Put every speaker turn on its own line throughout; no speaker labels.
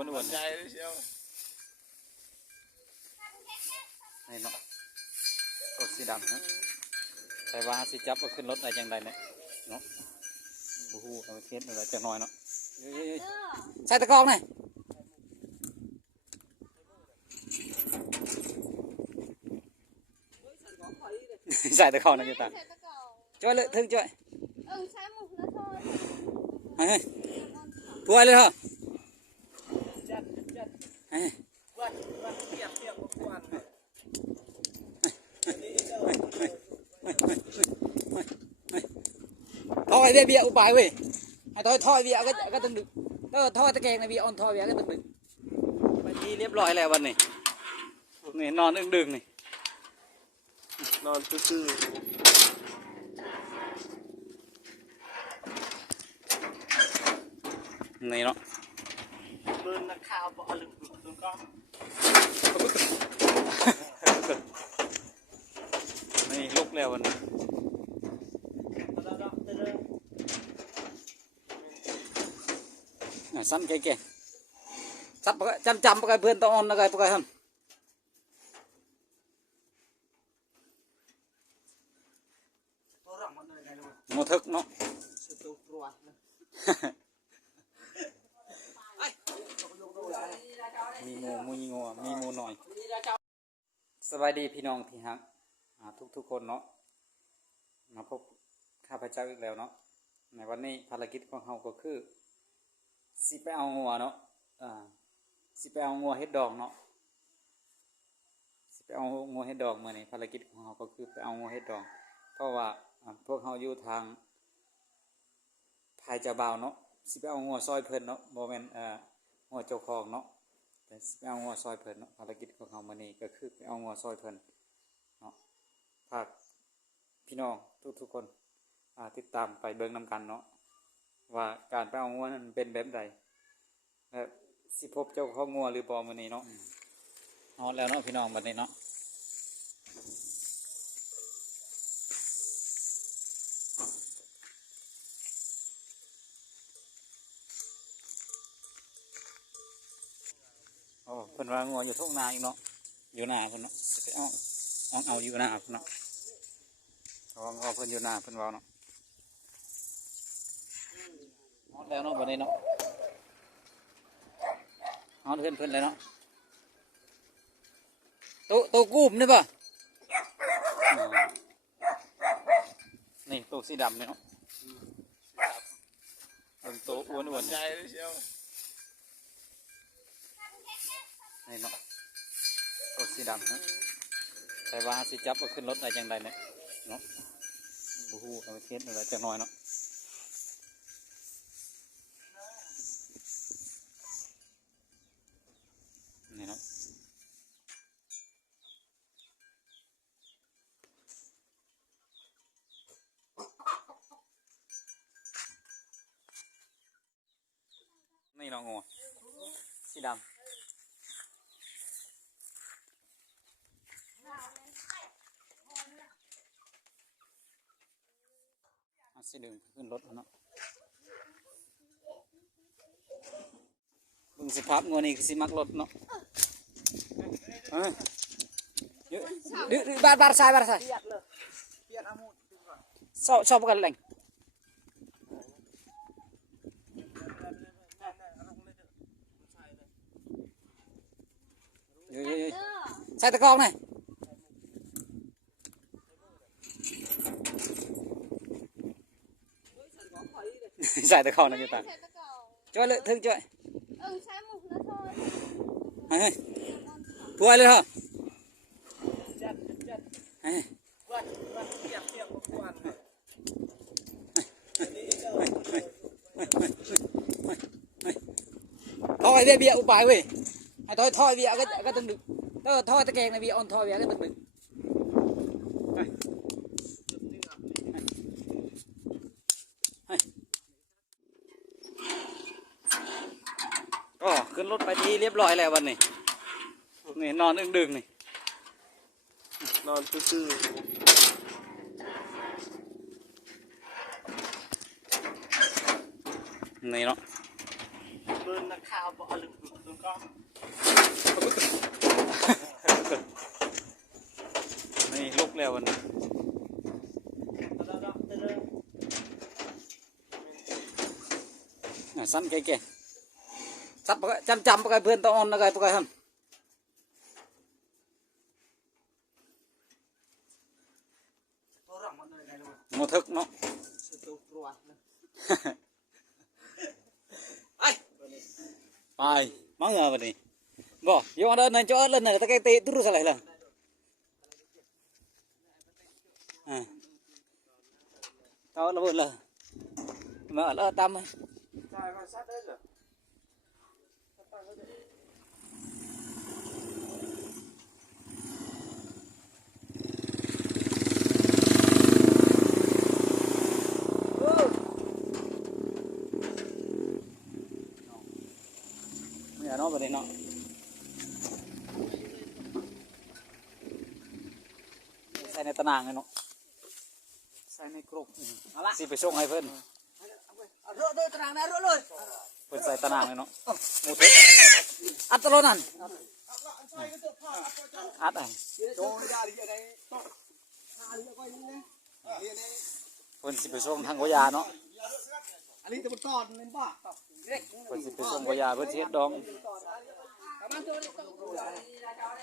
อ้วนอ้วน
ใจเชียว
นี่เนาะตัวสีดำนะแต่ว่าสิจับเอาขึ้นรถได้จังไดเนี่ยเนาะบูฮูเอาไปเทสอะไรจังน้อยเนาะเอ้ยๆๆใส่ตะกร้องหน่อยใส่ตะกร้องนะกีตาร์
ใส่ตะกร้อง
ช่วยเลยถึงช่วย
เออใช้หมุกแล้วโทษ
เฮ้ยช่วยเลยเหรอ
จัดจัด
เฮ้ย
วัดวัดเปียกเปียกกวน
ท่อไอ้ เบี้ยเบี้ยอุบายเว้ยไอ้ท่อท่อเบี้ยก็ก็ต้องดึงแล้วท่อตะแกรงในเบี้ยออนท่อเบี้ยก็ต้องดึงไปที่เรียบร้อยแล้ววันนี้นี่นอนดึงๆนี่
นอนซื่อ
นี่เนาะ
ๆมือนักข่าวบอกลึกลึกก็
นี่ลุกแล้ววันนี้
แล้วก็เดิน
อะสั้นแก่ๆซับปะก็จำจำปะก็เพื่อนต้องออนนะก็ปะก็ท
ตัวรังมันเลยไงลูกำ
โมทึกเนาะ
สุดตัวกลัวนะ
มีงูมีงูมีงูหน่อย สบายดีพี่น้องที่ฮักอ่าทุกๆคนเนาะมาพบข้าพเจ้าอีกแล้วเนาะในวันนี้ภารกิจของเราก็คือ สิไปเอางัวเนาะอ่าสิไปเอางัวเฮ็ดดอกเนาะสิไปเอางัวเฮ็ดดอกมื่อนี้ภารกิจของเราก็คือไปเอางัวเฮ็ดดอก เพราะว่าพวกเราอยู่ทางภายจ้าบ่าวเนาะสิไปเอางัวซอยเพิ่นเนาะบ่แม่นเอ่องัวเจ้าของเนาะแต่สิไปเอางัวซอยเพิ่นเนาะภารกิจของเขามื้อนี้ก็คือไปเอางัวซอยเพิ่นเนาะฝากพี่น้องทุกๆคนอ่าติดตามไปเบิ่งนํกันเนาะ ว่าการไปเอางัวนั้นเป็นแบบใดและสิพบเจ้าของงัวหรือบ่มื้อนี้เนาะเอาแล้วเนาะพี่น้องบัดนี้เนาะโอ้เพิ่นว่างัวอยู่ทุ่งนาอีกเนาะอยู่นาเพิ่นเนาะสิไปเอาเอาเอาอยู่นาเพิ่นเนาะเอาเอาเพิ่นอยู่นาเพิ่นว่าเนาะ แล้วเนาะบัดนี้เนาะเอาเพิ่นเพิ่นเลยเนาะโตโตวกูมนี่ป่ะอ๋อนี่ตัวสีดำนี่เนาะเป็นตัวอ้วนอ้วน
ใจ
ๆ
เชียว
นี่เนาะตัวสีดำนะแต่ว่าสิจับเอาขึ้นรถได้จังไดเนี่ยเนาะบูฮูเอาไปเทสอะไรจังน้อยเนาะ นี่เนาะงูสีดำเอาสิดึงขึ้นรถเอาเนาะเบึงสภาพงัวนี่คือสิมักรถเนาะเอ้ยเยอะดื้อดื้อบาดบาดซ้ายบาดซ้าย
เปียกเลยเปียกอามุด
ชอบชอบกันแหล่งเยอะ
เด้
ๆ
อ
ๆใส่ตะกร้องหน่อยใส่ตะกร้องนะกีตาร์
ใส่ตะกร้อง
ช่วย เลยถึงช่วย
เออใช้หมุกแล้วโทษ
เฮ้ยช่วยเลยเหรอ
จัดจัด
เฮ้ย
วัดวัดเปียกเปียกกวน
ท่อไอ้เบี้ยเบี้ยอุบายเว้ยไอ้ท่อท่อเบี้ยก็ก็ต้องดึงแล้วท่อตะแกรงในเบี้ยออนท่อเบี้ยก็ต้องดึงก็ขึ้นรถไปที่เรียบร้อยแล้ววันนี้นี่นอนดึงๆนี่
นอนซื่อ
นี่เนาะ
ๆมืบิร์นนักข่าวบอกลึงลึงก็
นี่ลุกแล้วมัน
แล้วแล้วแล้ว
อะสั้นแก่ๆสัดปะกะจำจำปะกะเพื่อนตะออนนะกะปะกะท่าน
ตัวรังมันเลยไงลูก
โมทึกเนาะ
สุดตัวกลัวนะ
ไปมาเหงาบัดนี้บ่อยู่อันนั้ นจอเล่นน่ะตะไกเตะตุรุสอะไรล่ะอ่าตาละเบิดละมาละตามมา
ใช่มาซัดได้เหรอ
เนี่ยเนาะบัดนี้เนาะใส่ใน ตะนางเลยเนาะใส่ในกรุสิไปส่งให้เพิ่น
เอาเรื่อยตารางนะเรื่อยเลย
เพิ่อนใส่ตะนางเลยเนาะหมูทอัตโลนั่นอัดอะ
ไรต้องทานแล้วก็นี่นะเพิ่
นสิไปส่งทางกยาเนาะ
อันนี้จะมาตอนเล่นบ้าเพิ่
นสิไปส่งกยาเพิ่นเฮ็ดดอง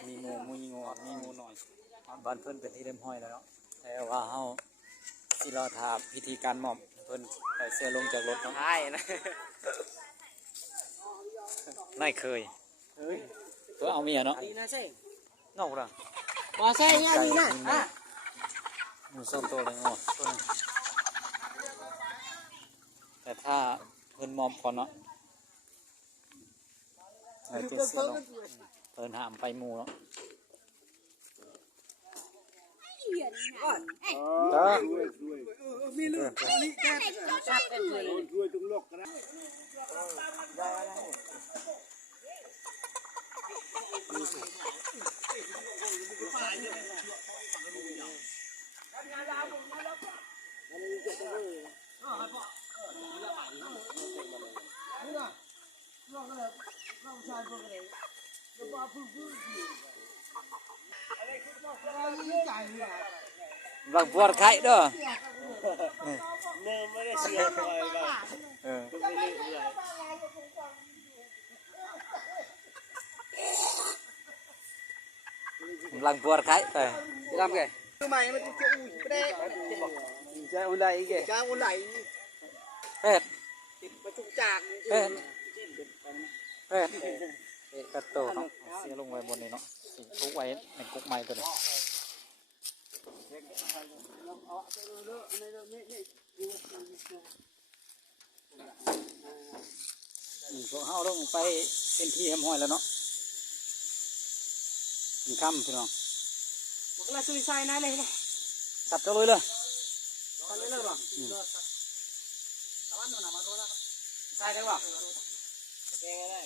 มีหมูมีงัวมีหมูหน่อยบ้านเพิ่นเป็นที่เรียบร้อยแล้วเนาะแต่ว่าเฮาสิรอถามพิธีการหม่อมเพิ่นใส่เสื้อลงจากรถเนาะ
ใช่นะ
ไม่เคยเฮ้ยตัวเอาเมียเนาะ
นี่นะใช่
นอกละ
ว่าใช่ไงนี่นะอะ
หมูส้มตัวเลยงัวตัวนึงแต่ถ้าเพิ่นหมอมก่อนเนาะ เออจะเสื้อลงเพิ่นหามไปหมูเนาะ
เหยียดหนังเอ้ย
เด้อ
มีลูกนี่แกชัดเป็นเลยช่วยตรงโลกกันน
บางปวดไข้เด้อ
เนิ่มไม่ได้เชื่อเลยแบบ
เออ
ลย
บางปวดไข้ไปทำไง
ทำไมมันจะอุ้ยไม่ได้จะอุ้ยไรแกจะอุ้ยไร
เฮ็ด
มาจุกจาก
เฮ็ด เฮ็ดเอ๊ะกระโตเนาะเสียลงไว้บนนี้เนาะสิงกุ๊กไว้ในกุ๊กไม้ตัวนี้พวกเฮาลงไปเป็นที่แฮมห้อยแล้วเนาะกินค่ำพี่น้อง
บอกเละซุยไซน์นายเลยนะ
สับตัวเลยเลย
ตอนนี้เลิกหรอตะวันโดนมาโดนนะใช่ได้ป่ะ แกงได้